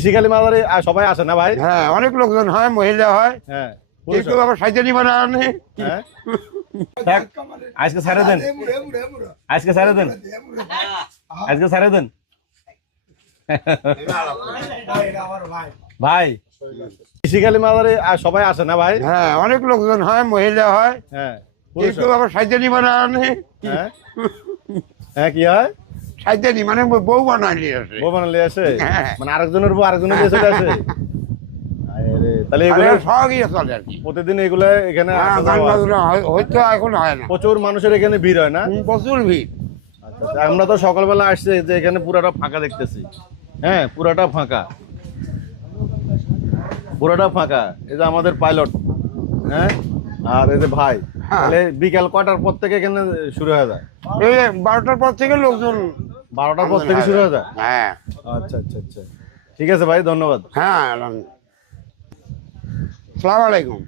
কৃষিকালী মাজারে সবাই আসে না ভাই? হ্যাঁ, অনেক লোকজন হয়, মহিলা হয়। হ্যাঁ, একটু আবার সাইজেনি বানানে। হ্যাঁ, থাক, আজকে ছেড়ে দেন, আজকে ছেড়ে দেন, আজকে ছেড়ে দেন ভাই। কৃষিকালী মাজারে সবাই আসে না ভাই? হ্যাঁ, অনেক লোকজন হয়, মহিলা হয়। হ্যাঁ, একটু আবার সাইজেনি বানানে। হ্যাঁ, হ্যাঁ, কি হয়? সাইজেনি মানে বউ বানানি আছে। বউ বানালে আসে, হ্যাঁ। মানে আরেকজনের বউ আরেকজনের দিয়ে চলে আসে। আরে, তাহলে এগুলো সহজই চলে আর কি। প্রতিদিন এগুলো এখানে আসা গান যাওয়া আছে। বাজনা হয়তো এখন হয় না, প্রচুর মানুষের এখানে ভিড় হয় না? প্রচুর ভিড়। আচ্ছা, আচ্ছা, আমরা তো সকালবেলা আসছি যে এখানে পুরাটা ফাঁকা দেখতেছি। হ্যাঁ, পুরাটা ফাঁকা, পুরাটা ফাঁকা। এই যে আমাদের পাইলট, হ্যাঁ, আর এই যে ভাই, তাহলে বিকাল কটার পর থেকে এখানে শুরু হয়ে যায়? এই 12টার পর থেকে লোকজন 12টার পর থেকে শুরু হয়ে যায়? হ্যাঁ। আচ্ছা, আচ্ছা, আচ্ছা, ঠিক আছে ভাই, ধন্যবাদ। হ্যাঁ, আসসালামু আলাইকুম।